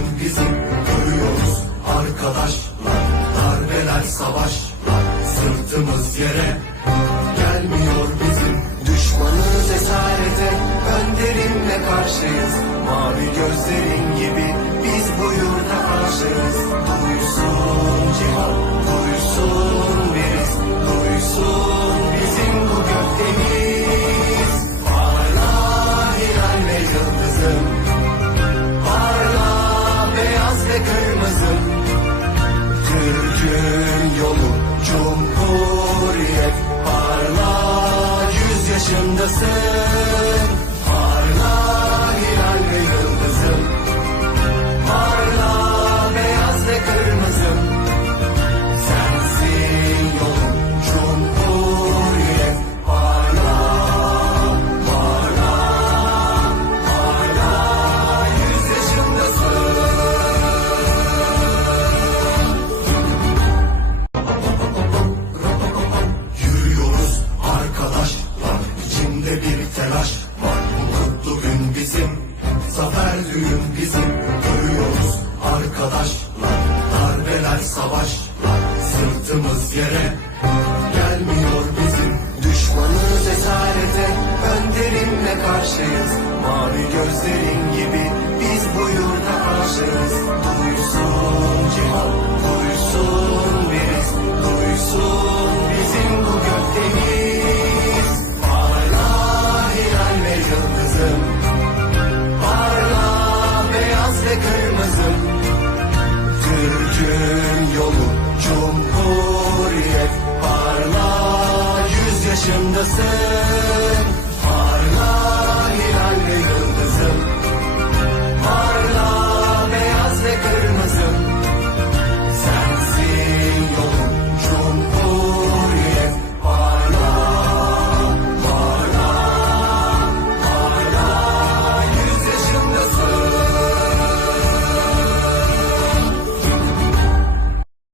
Bugün bizi görüyoruz arkadaşlar. Darbeler savaşlar sırtımız yere. Gelmiyor bizim Düşmanı cesarete. Önderimle karşıyız Mavi gözlerin the sun. İçinde bir telaş var. Mutlu gün bizim. Zafer düğün bizim. Görüyoruz arkadaşlar. Darbeler savaşlar. Sırtımız yere. Gelmiyor bizim. Düşmanı cesarete Önderimle karşıyız. Mavi gözlerin gibi Biz bu yurda aşığız. Duysun Dieu.